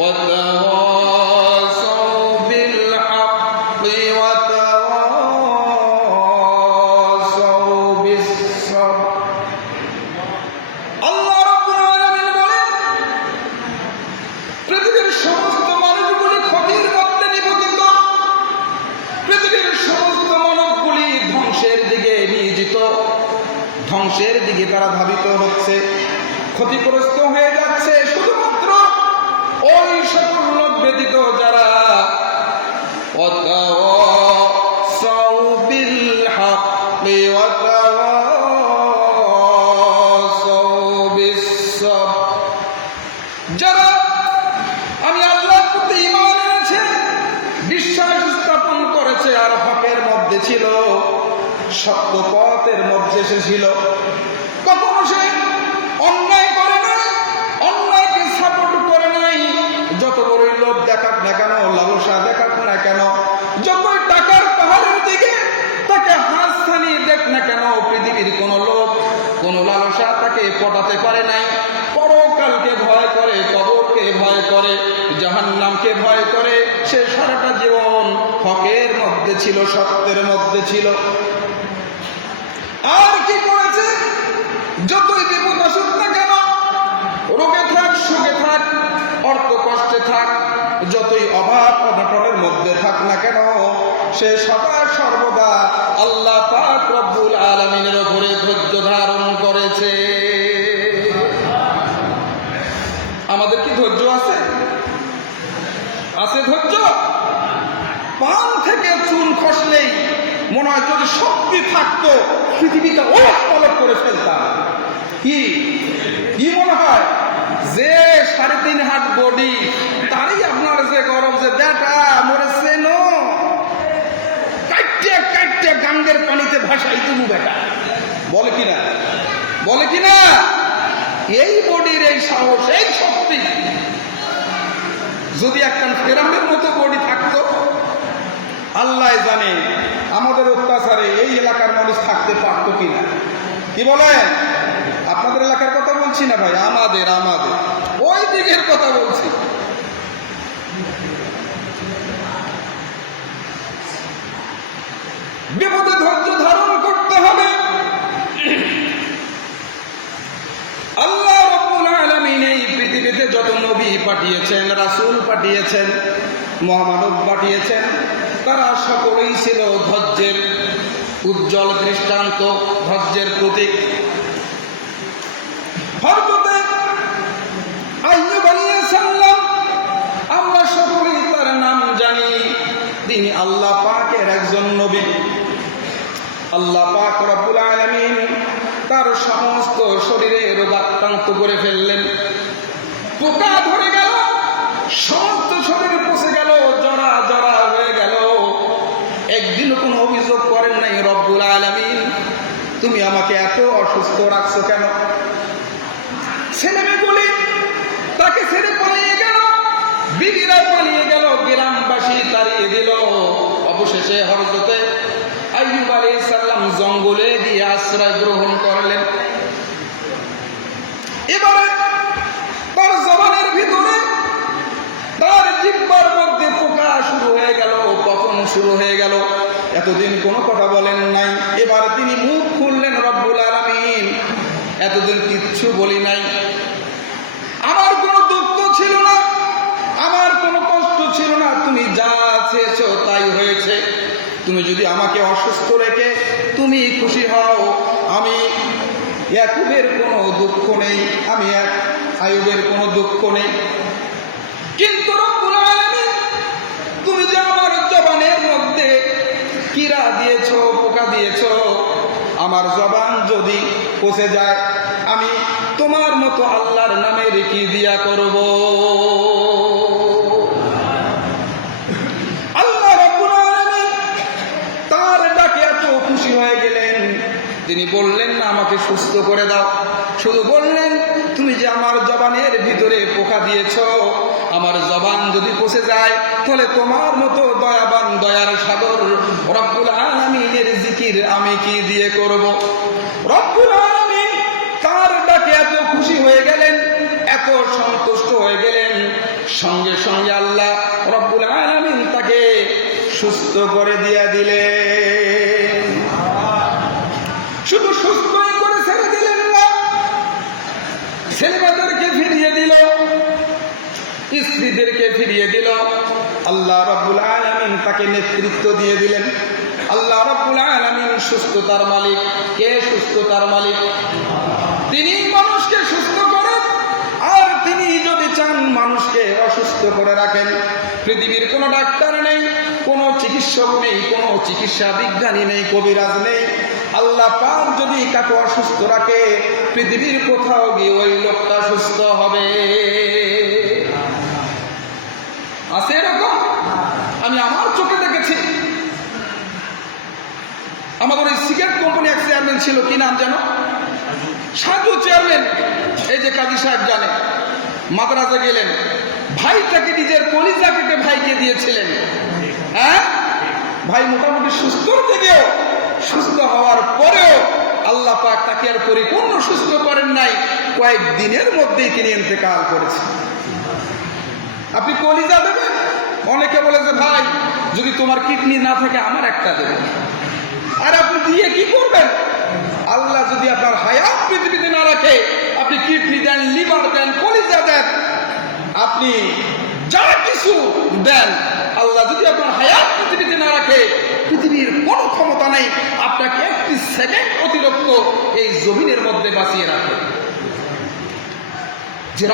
وتواصوا بالحق وتواصوا بالصبر আল্লাহ রাব্বুল আলামিন বলেন পৃথিবীর সমস্ত মানুষগুলি ক্ষতির মধ্যে নিপতিত, পৃথিবীর সমস্ত মানবগুলি ধ্বংসের দিকে নিয়োজিত, ধ্বংসের দিকে তারা ধাবিত হচ্ছে, ক্ষতিগ্রস্ত হয়ে যাচ্ছে। শুধুমাত্র ওই সকল লোক ব্যতীত যারা ওয়াতাওয়াসাউ বিল হাক্কি ওয়াতাওয়াসাউ বিস সাবর, যারা আমি আল্লাহর প্রতি ঈমান এনেছে, বিশ্বাস স্থাপন করেছে আর হকের মধ্যে ছিল, সত্য পথের মধ্যে সে ছিল, কখনো সে অন্যায় করে নাই, অন্যায়কে সাপোর্ট করে নাই। যত বড়ই লোভ দেখাক না কেন, লালসা দেখাক না কেন, যতই টাকার পাহাড়ের দিকে তাকে হাত ছানিয়ে দেখ না কেন, পৃথিবীর কোন লোভ কোন লালসা তাকে পটাতে পারে নাই। পরকালকে ভয় করে, কবরকে ভয় করে, জাহান্নামকে ভয় করে। সে সারাটা জীবন হকের মধ্যে ছিল, সত্যের মধ্যে ছিল। আর কি করেছে? যতই বিপদ আসুক না কেন, রোগে থাক, সুখে থাক, অর্থ কষ্টে থাক, যতই অভাব অনটনের মধ্যে থাক না কেন, সে সদা সর্বদা আল্লাহ পাক রব্বুল আলামিনের উপরে ধৈর্য ধারণ করেছে। আমাদের কি ধৈর্য আছে? আছে ধৈর্য? পান থেকে চুন খসলেই মনে হয় যদি শক্তি থাকতো পৃথিবীটা ওলট পালট করে ফেলতাম। কি কি মনে হয়? যে 3.5 হাত বডি, তারই আপনার যে গরম, যে বেটা মরেছে নো কাটতে কাটতে গাঙ্গের পানিতে ভাসাই তুমি বেটা, বলে কিনা? বলে কিনা? এই বডির এই সাহস, এই শক্তি যদি একটা ফেরামের মতো বডি থাকতো, আল্লাহ জানে আমাদের অত্যাচারে এই এলাকার মানুষ থাকতে পারতো কিনা। কি বলেন? আপনাদের এলাকার কথা বলছি না ভাই, আমাদের আমাদের ওই দিকের কথা বলছি। বিপদে ধৈর্য ধারণ করতে হবে। আল্লাহ রাব্বুল আলামিন এই পৃথিবীতে যত নবী পাঠিয়েছেন, রাসূল পাঠিয়েছেন, মহামানব পাঠিয়েছেন, তারা সকলেই ছিল ধৈর্যের উজ্জ্বল দৃষ্টান্ত, ধৈর্যের প্রতীক। হযরতে আইয়ুব আলাইহিস সালাম, আমরা সকলেই তার নাম জানি। তিনি আল্লাহ পাকের একজন নবী। আল্লাহ পাক রব্বুল আলামিন তার সমস্ত শরীরে রোগাক্রান্ত করে ফেললেন, পোকা ধরে গেল, সমস্ত শরীরে পচে গেল, জরা জরা হয়ে গেল। একদিনও কোনো অভিযোগ করেন নাই, রব্বুল আলামিন তুমি আমাকে এত অসুস্থ রাখছো কেন? ছেলেমেয়েগুলি তাকে ছেড়ে পালিয়ে গেল, বিবিরা পালিয়ে গেল, গ্রামবাসী তাড়িয়ে দিল। অবশেষে হযরতে আইয়ুব আলাইহিস সালাম জঙ্গলে গিয়ে আশ্রয় গ্রহণ করলেন। এবারে তার জবানের ভিতরে, তার জিহ্বার মধ্যে পোকা শুরু হয়ে গেল, পতন শুরু হয়ে গেল। এতদিন কোনো কথা বলেন নাই, এবার তিনি মুখ খুললেন, রব্বুল আলামিন এতদিন কিচ্ছু বলি নাই, আমার কোনো দুঃখ ছিল না, আমার কোনো কষ্ট ছিল না, তুমি যা চেয়েছো তাই হয়েছে। তুমি যদি আমাকে অসুস্থ রেখে তুমি খুশি হও, আমি ইয়াকুবের কোনো দুঃখ নেই, আমি আইয়ুবের কোনো দুঃখ নেই। কিন্তু রব্বুল আলামিন তুমি যে আমার জবানের মধ্যে কীড়া দিয়েছো, পোকা দিয়েছো, আমার জবান যদি পচে যায়, আমি তোমার মতো আল্লাহর নামের কি দিয়া করব? আল্লাহ রাব্বুল আলামিন তার ডাকে এত খুশি হয়ে গেলেন, তিনি বললেন না আমাকে সুস্থ করে দাও, শুধু বললেন তুমি যে আমার জবানের ভিতরে পোকা দিয়েছো, আমার জবান যদি পচে যায় তাহলে তোমার মতো দয়াবান, দয়ার সাগর রব্বুল আলামিনের জিকির আমি কি দিয়ে করব? রব্বুল আলামিন তার ডাকে এত খুশি হয়ে গেলেন, এত সন্তুষ্ট হয়ে গেলেন, সঙ্গে সঙ্গে আল্লাহ রব্বুল আলামিন তাকে সুস্থ করে দিয়ে দিলেন। শুধু সুস্থই করে ছেড়ে দিলেন না, ছেলেমেয়েদেরকে ফিরিয়ে দিল, স্ত্রীদেরকে ফিরিয়ে দিল। আল্লাহ রাব্বুল আলামিন তাকে নেতৃত্ব দিয়ে দিলেন। আল্লাহ রাব্বুল আলামিন সুস্থতার মালিক। কে সুস্থতার মালিক? তিনি মানুষকে সুস্থ করেন, আর তিনি যদি চান মানুষকে অসুস্থ করে রাখেন। পৃথিবীর কোনো ডাক্তার নেই, কোনো চিকিৎসক নেই, কোনো চিকিৎসা বিজ্ঞানী নেই, কবিরাজ নেই। আল্লাহ পাক যদি কাকে অসুস্থ রাখে, পৃথিবীর কোথাও গিয়ে ওই লোকটা সুস্থ হবে। আছে এরকম? আমি আমার চোখে দেখেছি। আমাদের ওই সিগারেট কোম্পানি এক চেয়ারম্যান ছিল, কি নাম যেন? সাধু চেয়ারম্যান। এই যে কাজী সাহেব জানে, মাদ্রাজে গেলেন, ভাইটাকে নিজের কলিজা কেটে ভাইকে দিয়েছিলেন। হ্যাঁ, ভাই মোটামুটি সুস্থ থেকেও, সুস্থ হওয়ার পরেও আল্লাহ পাক তাকে আর পরিপূর্ণ সুস্থ করেন নাই, কয়েকদিনের মধ্যেই তিনি ইন্তেকাল করেছেন। আপনি কলিজা দেবেন? অনেকে বলে যে ভাই যদি তোমার কিডনি না থাকে আমার একটা দেবেন। আর আপনি দিয়ে কি করবেন? আল্লাহ যদি আপনার হায়াত পৃথিবীতে না রাখে, আপনি কিডনি দেন, লিভার দেন, কলিজা দেন, আপনি যা কিছু দেন, আল্লাহ যদি আপনার হায়াত পৃথিবীতে না রাখে, পৃথিবীর কোনো ক্ষমতা নেই আপনাকে একটি সেকেন্ড অতিরিক্ত এই জমিনের মধ্যে বাঁচিয়ে রাখে। যে